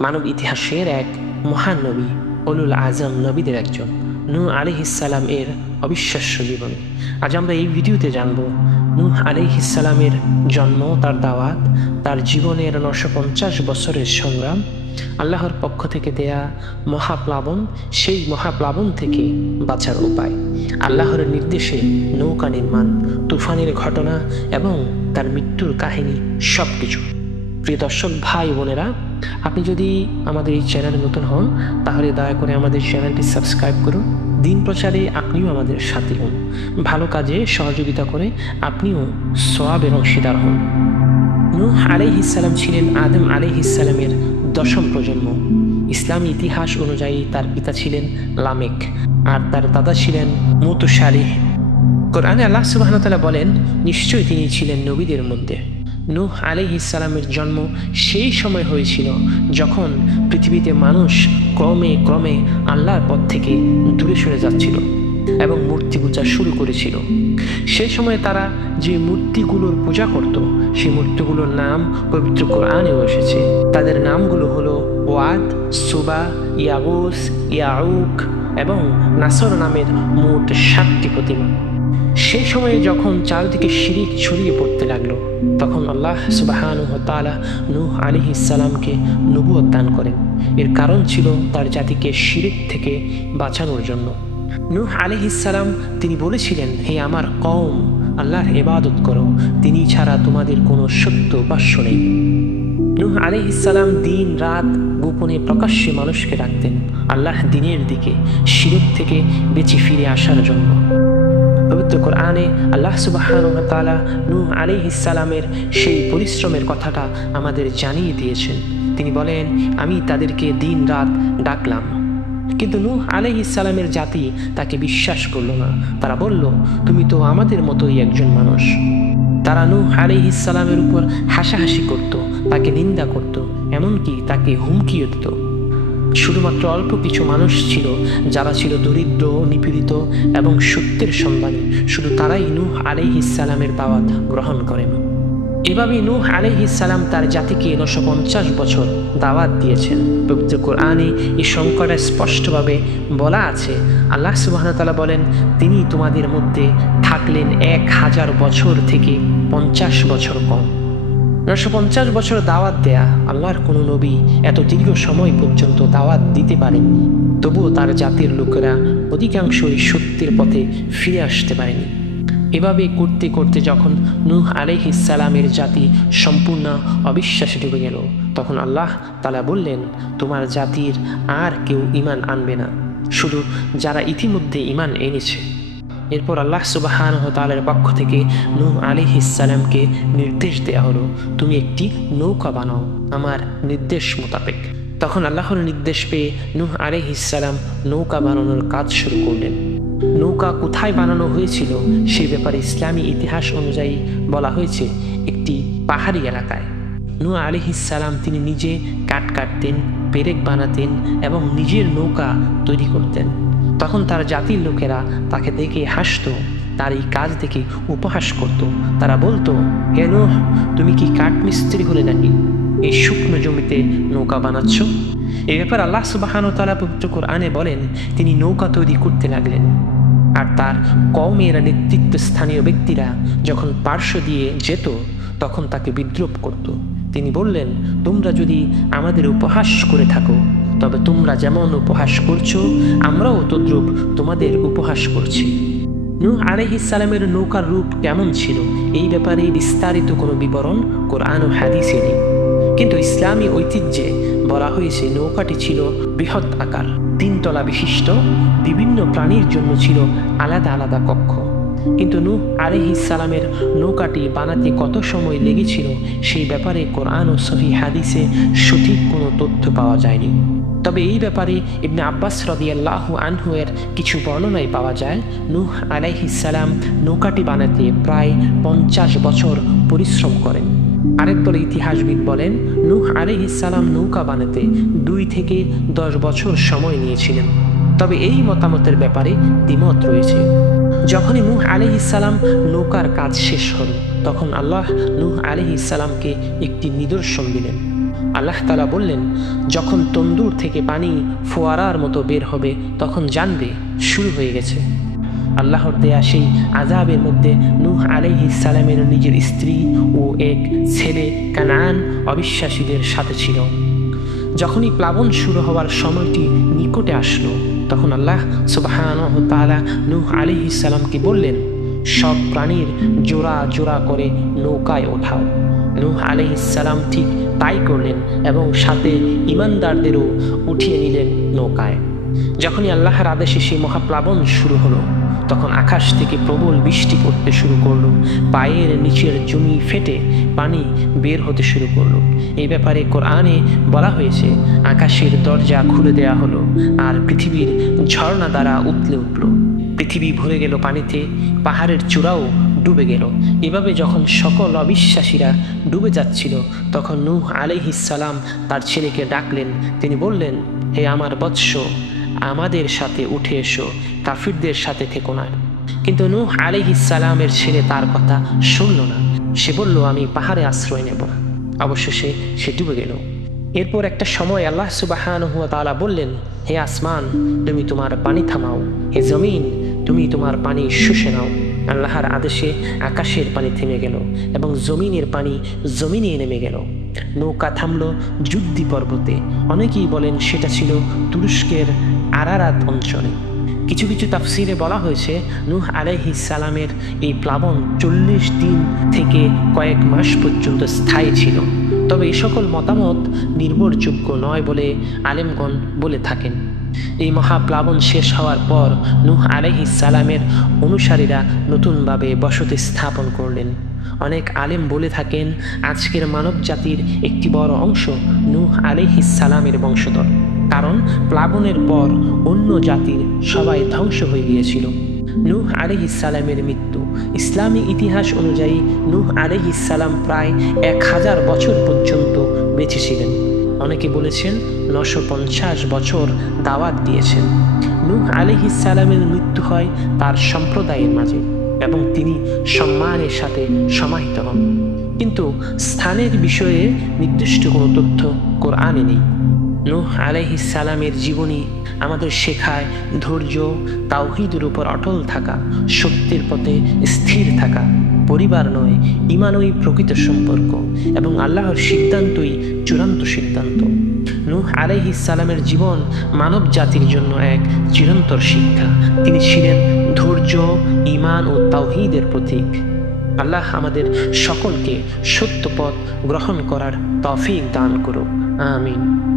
মানব ইতিহাসের এক মহান নবী অলুল আজম নবীদের একজন। নূ আলিহিসাল্লাম এর অবিশ্বাস্য জীবনী। আজ আমরা এই ভিডিওতে জানব, নূহ আলিহিসাল্লামের জন্ম, তার দাওয়াত, তার জীবনের নশো পঞ্চাশ বছরের সংগ্রাম, আল্লাহর পক্ষ থেকে দেয়া মহাপ্লাবন, সেই মহাপ্লাবন থেকে বাঁচার উপায়। আল্লাহর নির্দেশে নৌকা নির্মাণ, তুফানের ঘটনা এবং তার মৃত্যুর কাহিনী সব কিছু প্রিয় দর্শক, ভাই বোনেরা আপনি যদি আমাদের এই চ্যানেলে নতুন হন, তাহলে দয়া করে আমাদের চ্যানেলটি সাবস্ক্রাইব করুন। দিন প্রচারে আপনিও আমাদের সাথে হন। ভালো কাজে সহযোগিতা করে আপনিও সোয়াবের অংশীদার হন। নূহ আলাইহিসাল্লাম ছিলেন আদম আলাইহিসাল্লামের দশম প্রজন্ম। ইসলাম ইতিহাস অনুযায়ী তার পিতা ছিলেন লামেক আর তার দাদা ছিলেন মুতুশালিহ। কোরআনে আল্লাহ সুবাহতালা বলেন, নিশ্চয়ই তিনি ছিলেন নবীদের মধ্যে। নূহ আলাইহিসাল্লামের জন্ম সেই সময় হয়েছিল যখন পৃথিবীতে মানুষ ক্রমে ক্রমে আল্লাহর পথ থেকে দূরে সরে যাচ্ছিল এবং মূর্তি পূজা শুরু করেছিল। সেই সময় তারা যে মূর্তিগুলোর পূজা করত, সেই মূর্তিগুলোর নাম পবিত্র কোরআনেও এসেছে। তাদের নামগুলো হলো ওয়াদ, সুবা ইয়াগুস ইয়াউক এবং নাসর নামের মোট সাতটি প্রতিমা। সেই সময়ে যখন চারদিকে শিরিক ছড়িয়ে পড়তে লাগল, তখন আল্লাহ সুবাহানু তালা নূহ আলী ইসালামকে নবুয়ত দান করেন। এর কারণ ছিল তার জাতিকে শিরিক থেকে বাঁচানোর জন্য। নূহ আলী ইসালাম তিনি বলেছিলেন, হে আমার কম আল্লাহর এবাদত করো, তিনি ছাড়া তোমাদের কোনো সত্য উপাস্য নেই। নূহ আলী ইসালাম দিন, রাত, গোপনে প্রকাশ্যে মানুষকে ডাকতেন, আল্লাহ দিনের দিকে শিরিক থেকে বেঁচে ফিরে আসার জন্য। পবিত্র কোরআনে আল্লাহ সুবাহানুতালা নূহ আলী ইসালামের সেই পরিশ্রমের কথাটা আমাদের জানিয়ে দিয়েছেন। তিনি বলেন, আমি তাদেরকে দিন রাত ডাকলাম। কিন্তু নূহ আলী ইসালামের জাতি তাকে বিশ্বাস করল না। তারা বলল, তুমি তো আমাদের মতোই একজন মানুষ। তারা নূহ আলী ইসালামের উপর হাসাহাসি করত, তাকে নিন্দা করত, এমনকি তাকে হুমকিও দিত। শুধুমাত্র অল্প কিছু মানুষ ছিল যারা ছিল দরিদ্র, নিপীড়িত এবং সত্যের সন্ধানে। শুধু তারাই নূহ আলাই ইসালামের দাওয়াত গ্রহণ করেন। এভাবেই নূহ আলাই ইসালাম তার জাতিকে নশো পঞ্চাশ বছর দাওয়াত দিয়েছেন। পবিত্র কোরআনে এই সংকটে স্পষ্টভাবে বলা আছে। আল্লাহ সুবাহতালা বলেন, তিনি তোমাদের মধ্যে থাকলেন এক হাজার বছর থেকে পঞ্চাশ বছর কম। নশো পঞ্চাশ বছর দাওয়াত দেয়া আল্লাহর কোনো নবী এত দীর্ঘ সময় পর্যন্ত দাওয়াত দিতে পারেননি। তবুও তার জাতির লোকেরা অধিকাংশই সত্যের পথে ফিরে আসতে পারেনি। এভাবে করতে করতে যখন নূহ আলাইহিসালামের জাতি সম্পূর্ণ অবিশ্বাসে ডুবে গেল, তখন আল্লাহ তালা বললেন, তোমার জাতির আর কেউ ইমান আনবে না। শুধু যারা ইতিমধ্যে ইমান এনেছে এরপর আল্লাহ সুবাহান তালের পক্ষ থেকে নূহ আলী ইসালামকে নির্দেশ দেওয়া হলো, তুমি একটি নৌকা বানাও। আমার নির্দেশ মোতাবেক। তখন আল্লাহর নির্দেশ পেয়ে নূহ আলী ইসালাম নৌকা বানানোর কাজ শুরু করলেন। নৌকা কোথায় বানানো হয়েছিল সে ব্যাপারে ইসলামী ইতিহাস অনুযায়ী বলা হয়েছে, একটি পাহাড়ি এলাকায়। নূহ আলী ইসালাম তিনি নিজে কাঠ কাটতেন, পেরেক বানাতেন এবং নিজের নৌকা তৈরি করতেন। তখন তার জাতির লোকেরা তাকে দেখে হাসতো, তার এই কাজ দেখে উপহাস করত। তারা বলতো কেন তুমি কি কাঠমিস্ত্রি হলে নাকি? এই শুকনো জমিতে নৌকা বানাচ্ছ? এ ব্যাপার আল্লাহ সুবাহানো তালা পবিত্র কোরআনে বলেন, তিনি নৌকা তৈরি করতে লাগলেন। আর তার কমের নেতৃত্ব স্থানীয় ব্যক্তিরা যখন পার্শ্ব দিয়ে যেত, তখন তাকে বিদ্রোপ করত। তিনি বললেন, তোমরা যদি আমাদের উপহাস করে থাকো তবে তোমরা যেমন উপহাস করছ, আমরাও তদ্রূপ তোমাদের উপহাস করছি। নূহ আলহিসালামের নৌকার রূপ কেমন ছিল? এই ব্যাপারে বিস্তারিত কোনো বিবরণ কোরআন ও হাদিসে নেই। কিন্তু ইসলামী ঐতিহ্যে বলা হয়েছে, নৌকাটি ছিল বৃহৎ আকার, তিনতলা বিশিষ্ট, বিভিন্ন প্রাণীর জন্য ছিল আলাদা আলাদা কক্ষ। কিন্তু নূহ আলহিসালামের নৌকাটি বানাতে কত সময় লেগেছিল, সেই ব্যাপারে কোরআন ও সহি হাদিসে সঠিক কোনো তথ্য পাওয়া যায়নি। তবে এই ব্যাপারে ইবনে আব্বাস রদিয়াল্লাহ আনহু এর কিছু বর্ণনায় পাওয়া যায়। নূহ আলাইহিসালাম নৌকাটি বানাতে প্রায় পঞ্চাশ বছর পরিশ্রম করেন। আরেক দল ইতিহাসবিদ বলেন, নূহ আলাইহিসালাম নৌকা বানাতে দুই থেকে দশ বছর সময় নিয়েছিলেন। তবে এই মতামতের ব্যাপারে দ্বিমত রয়েছে। যখনই নূহ আলিহিসাল্লাম নৌকার কাজ শেষ হল, তখন আল্লাহ নূহ আলিহিসাল্লামকে একটি নিদর্শন দিলেন। আল্লাহ তালা বললেন, যখন তন্দুর থেকে পানি ফোয়ারার মতো বের হবে, তখন জানবে, শুরু হয়ে গেছে। আল্লাহর দেয়া সেই আজাবের মধ্যে নূহ সালামের নিজের স্ত্রী ও এক ছেলে কানান অবিশ্বাসীদের সাথে ছিল। যখনই প্লাবন শুরু হওয়ার সময়টি নিকটে আসলো, তখন আল্লাহ সুবাহান তালা নূহ আলিহিস সালামকে বললেন, সব প্রাণীর জোড়া জোড়া করে নৌকায় ওঠাও। নূহ আলিহিস সালাম ঠিক তাই করলেন এবং সাথে ইমানদারদেরও উঠিয়ে নিলেন নৌকায়। যখনই আল্লাহর আদেশে সেই মহাপ্লাবন শুরু হলো, তখন আকাশ থেকে প্রবল বৃষ্টি পড়তে শুরু করল, পায়ের নিচের জমি ফেটে পানি বের হতে শুরু করল। এই ব্যাপারে কোরআনে বলা হয়েছে, আকাশের দরজা খুলে দেয়া হলো আর পৃথিবীর ঝর্ণা দ্বারা উতলে উঠল। পৃথিবী ভরে গেল পানিতে, পাহাড়ের চূড়াও ডুবে গেল। এভাবে যখন সকল অবিশ্বাসীরা ডুবে যাচ্ছিল, তখন নূহ আলাইহিসালাম তার ছেলেকে ডাকলেন। তিনি বললেন, হে আমার বৎস, আমাদের সাথে উঠে এসো, কাফিরদের সাথে থেকো না। কিন্তু নূহ আলাইহিসালামের ছেলে তার কথা শুনল না। সে বলল, আমি পাহাড়ে আশ্রয় নেব। অবশেষে সে ডুবে গেল। এরপর একটা সময় আল্লাহ সুবাহান বললেন, হে আসমান, তুমি তোমার পানি থামাও। হে জমিন, তুমি তোমার পানি শুষে নাও। আল্লাহর আদেশে আকাশের পানি থেমে গেল এবং জমিনের পানি জমিনে নেমে গেল। নৌকা থামল যুদ্ধি পর্বতে। অনেকেই বলেন সেটা ছিল তুরস্কের আরারাত অঞ্চলে। কিছু কিছু তাফসিরে বলা হয়েছে নূহ আলাইহি সালামের এই প্লাবন চল্লিশ দিন থেকে কয়েক মাস পর্যন্ত স্থায়ী ছিল। তবে এই সকল মতামত নির্ভরযোগ্য নয় বলে আলেমগণ বলে থাকেন। এই মহাপ্লাবন শেষ হওয়ার পর নূহ আলাইহি সালামের অনুসারীরা নতুনভাবে বসতি স্থাপন করলেন। অনেক আলেম বলে থাকেন, আজকের মানব জাতির একটি বড় অংশ নূহ আলাইহিস সালামের বংশধর। কারণ প্লাবনের পর অন্য জাতির সবাই ধ্বংস হয়ে গিয়েছিল। নূহ আলহিসালামের মৃত্যু ইসলামী ইতিহাস অনুযায়ী নূহ আলহিসাল্লাম প্রায় এক হাজার বছর পর্যন্ত বেঁচে ছিলেন। অনেকে বলেছেন নশো পঞ্চাশ বছর দাওয়াত দিয়েছেন। নূহ আলহিসাল্লামের মৃত্যু হয় তার সম্প্রদায়ের মাঝে এবং তিনি সম্মানের সাথে সমাহিত হন। কিন্তু স্থানের বিষয়ে নির্দিষ্ট কোনো তথ্য কোরআনে নেই। নূহ সালামের জীবনী আমাদের শেখায় ধৈর্য, তাওহিদের উপর অটল থাকা, সত্যের পথে স্থির থাকা। পরিবার নয় ইমানই প্রকৃত সম্পর্ক এবং আল্লাহর সিদ্ধান্তই চূড়ান্ত সিদ্ধান্ত। নূহ আলাইহিস সালামের জীবন মানব জাতির জন্য এক চিরন্তর শিক্ষা। তিনি ছিলেন ধৈর্য ইমান ও তাওহিদের প্রতীক। আল্লাহ আমাদের সকলকে সত্য পথ গ্রহণ করার তফিক দান করুক। আমিন।